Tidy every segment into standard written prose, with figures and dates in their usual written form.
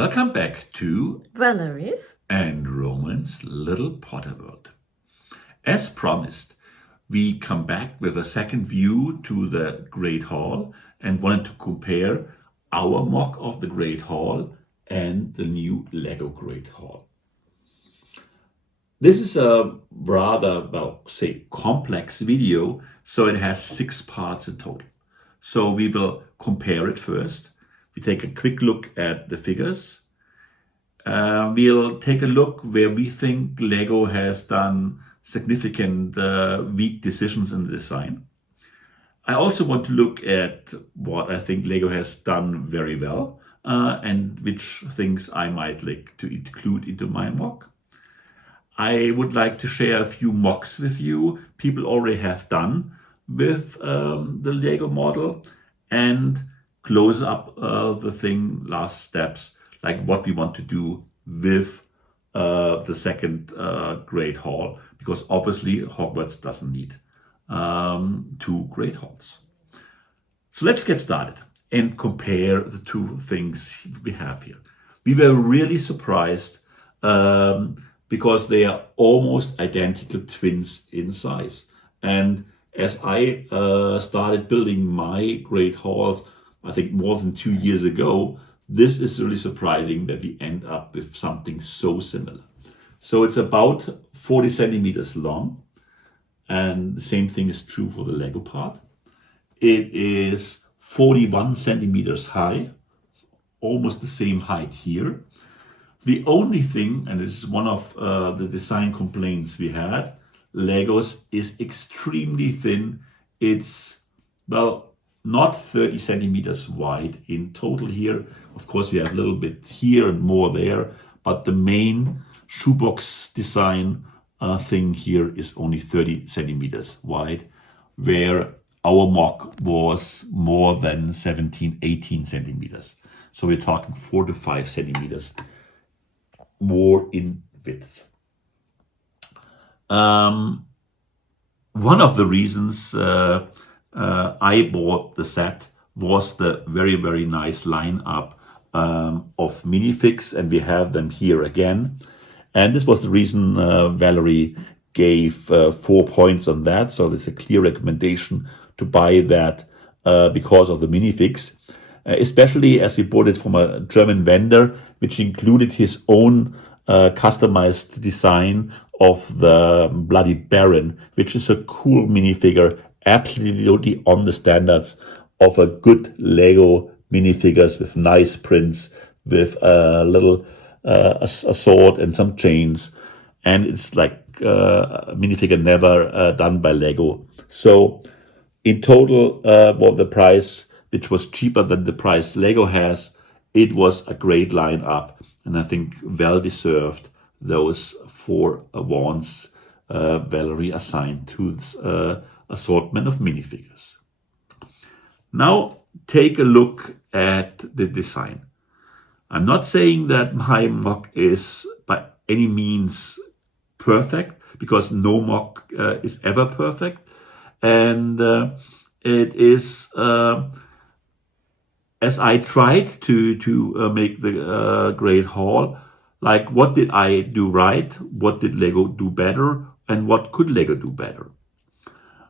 Welcome back to Valerie's and Roman's Little Potterworld. As promised, we come back with a second view to the Great Hall and wanted to compare our mock of the Great Hall and the new LEGO Great Hall. This is a rather, complex video, so it has 6 parts in total. So we will compare it first. We take a quick look at the figures. We'll take a look where we think LEGO has done significant weak decisions in the design. I also want to look at what I think LEGO has done very well and which things I might like to include into my mock. I would like to share a few mocks with you people already have done with the LEGO model and close up the last steps, like what we want to do with the second Great Hall, because obviously Hogwarts doesn't need 2 Great Halls. So let's get started and compare the 2 things we have here. We were really surprised because they are almost identical twins in size. And as I started building my Great Halls, I think more than 2 years ago, this is really surprising that we end up with something so similar. So it's about 40 centimeters long, and the same thing is true for the Lego part. It is 41 centimeters high, almost the same height here. The only thing, and this is one of the design complaints we had, Legos is extremely thin. It's, not 30 centimeters wide in total here. Of course, we have a little bit here and more there, but the main shoebox design thing here is only 30 centimeters wide, where our mock was more than 17, 18 centimeters. So we're talking 4 to 5 centimeters more in width. One of the reasons I bought the set was the very, very nice lineup of minifigs, and we have them here again. And this was the reason Valerie gave 4 points on that. So there's a clear recommendation to buy that because of the minifigs, especially as we bought it from a German vendor, which included his own customized design of the Bloody Baron, which is a cool minifigure, absolutely on the standards of a good Lego minifigures with nice prints, with a little a sword and some chains, and it's like a minifigure never done by Lego. So in total, for the price, which was cheaper than the price Lego has, it was a great lineup, and I think well deserved those 4 awards Valerie assigned to this assortment of minifigures. Now take a look at the design. I'm not saying that my mock is by any means perfect, because no mock is ever perfect, and it is as I tried to make the Great Hall, like what did I do right, what did Lego do better, and what could Lego do better?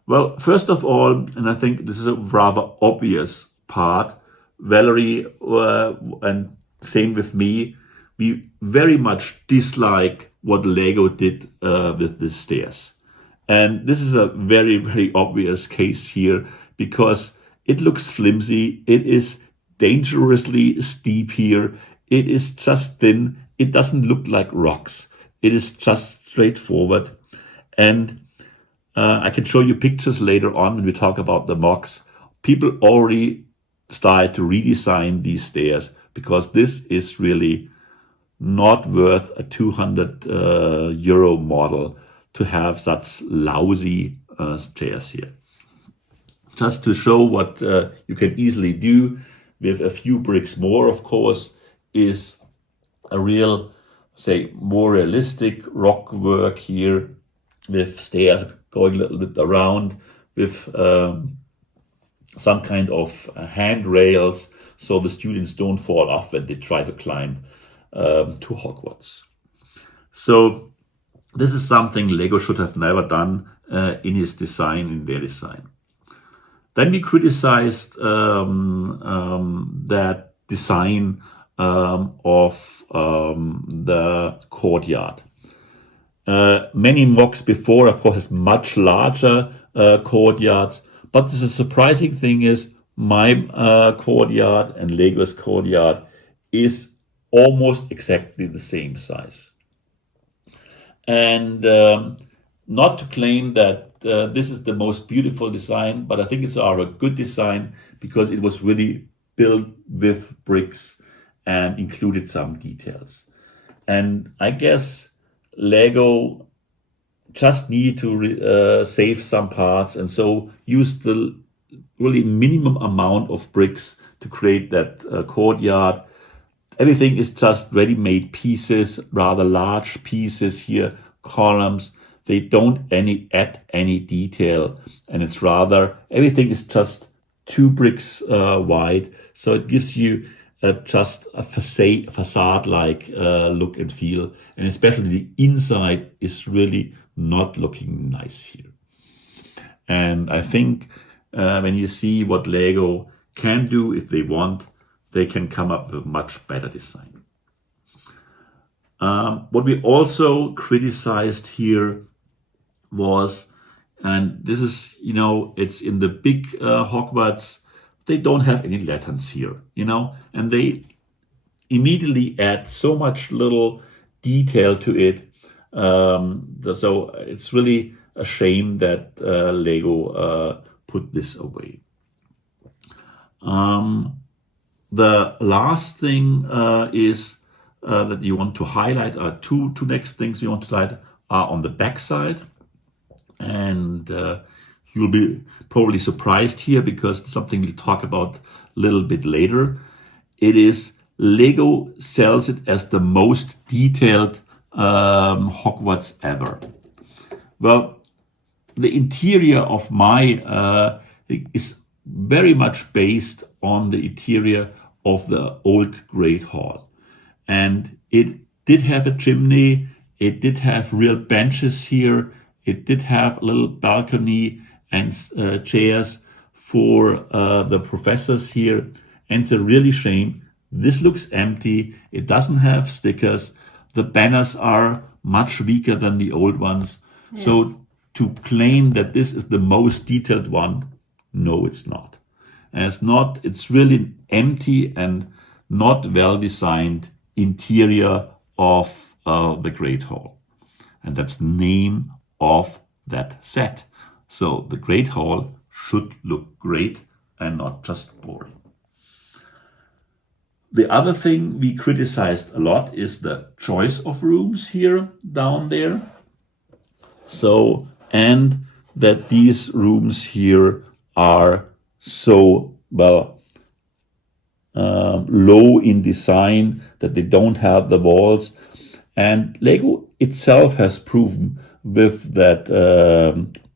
Well, first of all, and I think this is a rather obvious part, Valerie and same with me, we very much dislike what Lego did with the stairs. And this is a very, very obvious case here, because it looks flimsy, it is dangerously steep here, it is just thin, it doesn't look like rocks, it is just straightforward. And I can show you pictures later on when we talk about the mocks. People already started to redesign these stairs, because this is really not worth a 200 euro model to have such lousy stairs here. Just to show what you can easily do with a few bricks more, of course, is a real, more realistic rock work here, with stairs going a little bit around, with some kind of handrails, so the students don't fall off when they try to climb to Hogwarts. So this is something LEGO should have never done in their design. Then we criticized that design of the courtyard. Many MOCs before, of course, has much larger courtyards, but the surprising thing is my courtyard and LEGO's courtyard is almost exactly the same size. And not to claim that this is the most beautiful design, but I think it's a good design because it was really built with bricks and included some details. And I guess LEGO just need to save some parts, and so use the really minimum amount of bricks to create that courtyard. Everything is just ready-made pieces, rather large pieces here, columns. They don't add any detail, and it's rather, everything is just 2 bricks wide, so it gives you just a facade-like look and feel, and especially the inside is really not looking nice here. And I think when you see what LEGO can do if they want, they can come up with a much better design. What we also criticized here was, and this is, it's in the big Hogwarts, they don't have any lanterns here, and they immediately add so much little detail to it. So it's really a shame that LEGO put this away. The last thing is that you want to highlight are two next things we want to highlight are on the back side. And you'll be probably surprised here because it's something we'll talk about a little bit later. It is LEGO sells it as the most detailed Hogwarts ever. Well, the interior of my is very much based on the interior of the old Great Hall. And it did have a chimney, it did have real benches here, it did have a little balcony and chairs for the professors here. And it's a really shame. This looks empty, it doesn't have stickers, the banners are much weaker than the old ones. Yes. So to claim that this is the most detailed one, no, it's not. And it's really empty and not well designed interior of the Great Hall. And that's the name of that set. So the Great Hall should look great and not just boring. The other thing we criticized a lot is the choice of rooms here down there. So, and that these rooms here are so, low in design that they don't have the walls. And LEGO itself has proven with that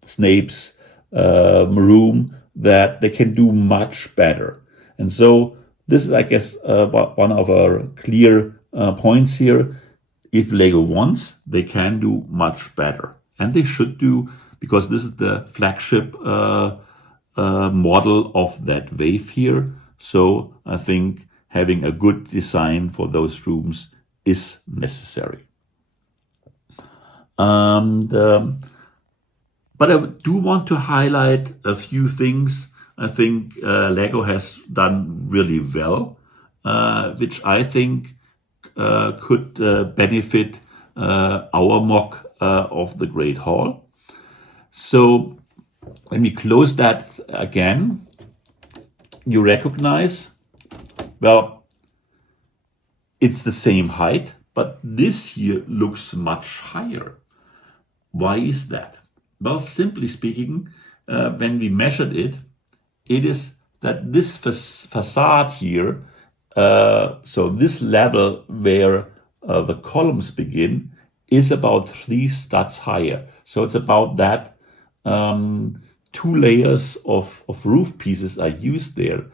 Snape's room that they can do much better. And so this is, I guess, one of our clear points here. If LEGO wants, they can do much better. And they should do, because this is the flagship model of that wave here. So I think having a good design for those rooms is necessary. And but I do want to highlight a few things I think LEGO has done really well, which I think could benefit our MOC of the Great Hall. So when we close that again, you recognize, well, it's the same height, but this here looks much higher. Why is that? Well, simply speaking, when we measured it, it is that this facade here, so this level where the columns begin, is about 3 studs higher. So it's about that 2 layers of roof pieces are used there.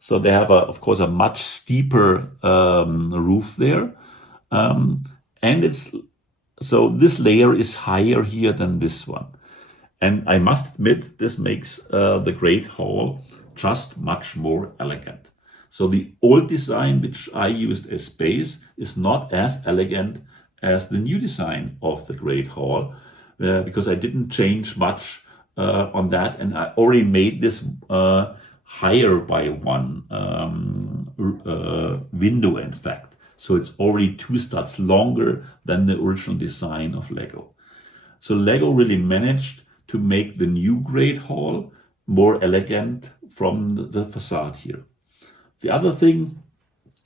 So they have, of course, a much steeper roof there. And so this layer is higher here than this one. And I must admit, this makes the Great Hall just much more elegant. So the old design, which I used as base, is not as elegant as the new design of the Great Hall, because I didn't change much on that, and I already made this higher by one window, in fact. So it's already 2 studs longer than the original design of LEGO. So LEGO really managed to make the new Great Hall more elegant from the facade here. The other thing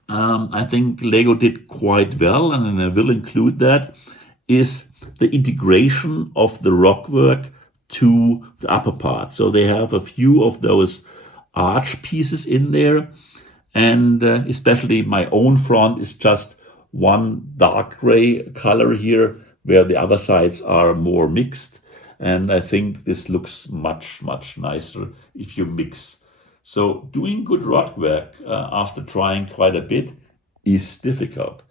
I think LEGO did quite well, and I will include that, is the integration of the rockwork to the upper part. So they have a few of those arch pieces in there, and especially my own front is just one dark gray color here, where the other sides are more mixed. And I think this looks much, much nicer if you mix. So doing good rockwork after trying quite a bit is difficult.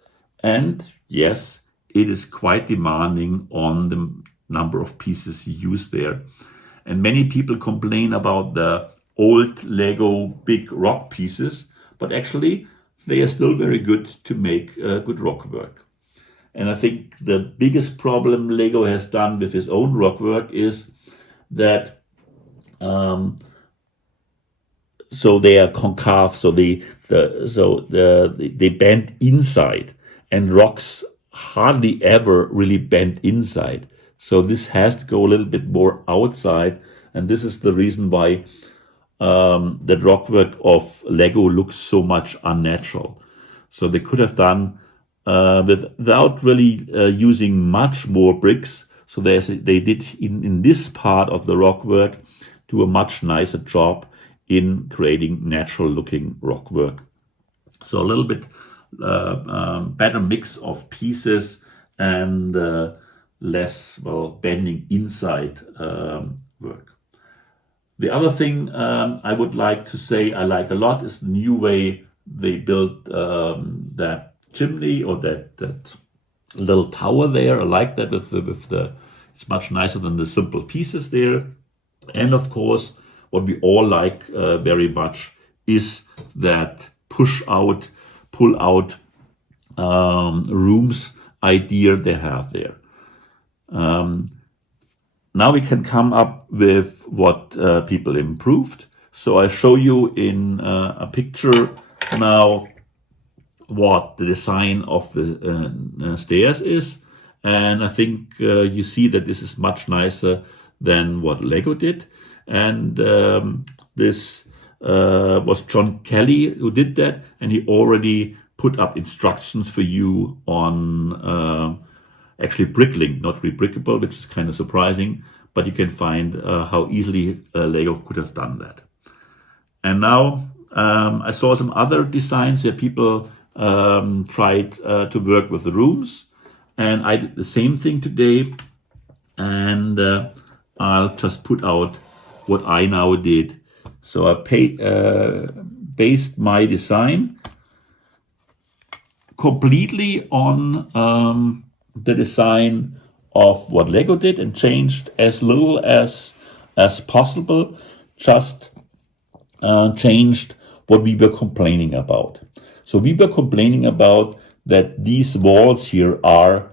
And yes, it is quite demanding on the number of pieces you use there. And many people complain about the old LEGO big rock pieces, but actually they are still very good to make good rockwork. And I think the biggest problem LEGO has done with his own rockwork is that so they are concave, so they bend inside, and rocks hardly ever really bend inside. So this has to go a little bit more outside, and this is the reason why that rockwork of LEGO looks so much unnatural. So they could have done without really using much more bricks. So they did in this part of the rockwork do a much nicer job in creating natural looking rockwork. So a little bit better mix of pieces and less, bending inside work. The other thing I would like to say I like a lot is the new way they built that chimney, or that little tower there. I like that with the it's much nicer than the simple pieces there. And of course, what we all like very much is that pull out rooms idea they have there. Now we can come up with what people improved. So I show you in a picture now what the design of the stairs is. And I think you see that this is much nicer than what LEGO did. And this was John Kelly who did that, and he already put up instructions for you on actually bricklink, not rebrickable, which is kind of surprising, but you can find how easily LEGO could have done that. And now I saw some other designs where people tried to work with the rooms, and I did the same thing today, and I'll just put out what I now did. So I based my design completely on the design of what LEGO did, and changed as little as possible, just changed what we were complaining about. So we were complaining about that these walls here are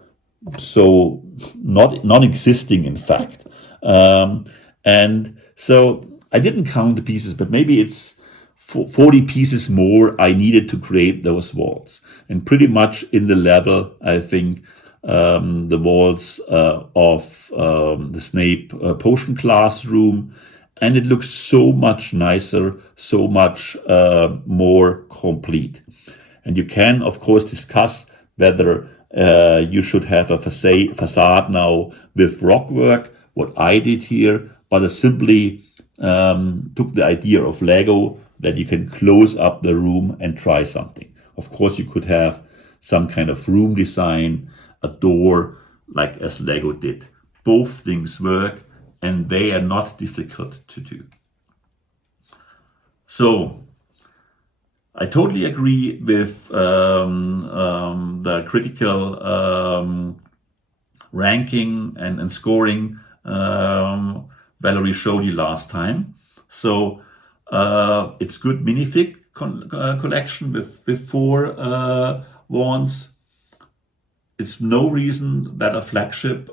so non-existing, in fact. And so I didn't count the pieces, but maybe it's 40 pieces more I needed to create those walls. And pretty much in the level, I think, the walls of the Snape potion classroom. And it looks so much nicer, so much more complete. And you can, of course, discuss whether you should have a facade now with rockwork, what I did here, but I simply took the idea of LEGO that you can close up the room and try something. Of course, you could have some kind of room design, a door, like as LEGO did. Both things work, and they are not difficult to do. So I totally agree with the critical ranking and scoring Valerie showed you last time. So it's good minifig collection with 4 wands. It's no reason that a flagship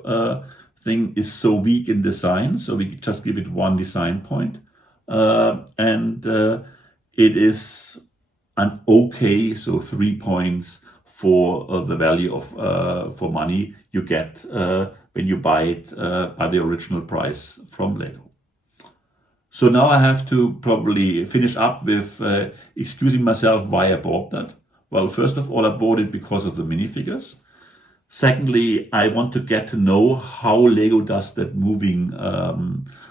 thing is so weak in design, so we just give it 1 design point. And it is an okay, so 3 points for the value of for money you get when you buy it by the original price from LEGO. So now I have to probably finish up with excusing myself why I bought that. Well, first of all, I bought it because of the minifigures. Secondly, I want to get to know how LEGO does that moving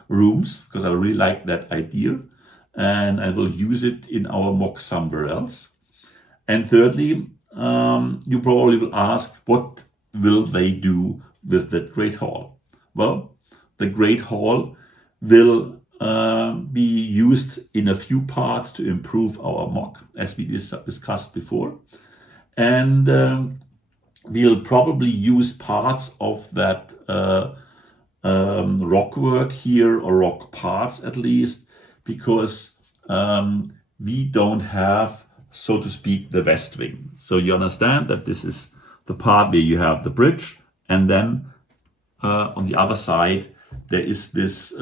rooms, because I really like that idea, and I will use it in our MOC somewhere else. And thirdly, you probably will ask, what will they do with that Great Hall? Well, the Great Hall will be used in a few parts to improve our MOC, as we discussed before. And we'll probably use parts of that rock work here, or rock parts at least, because we don't have, so to speak, the west wing. So you understand that this is the part where you have the bridge, and then on the other side there is this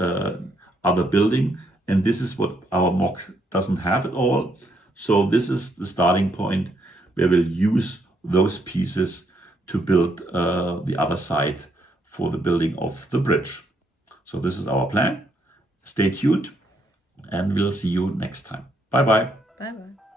other building, and this is what our MOC doesn't have at all. So this is the starting point where we'll use those pieces to build the other side for the building of the bridge. So this is our plan. Stay tuned, and we'll see you next time. Bye bye. Bye bye.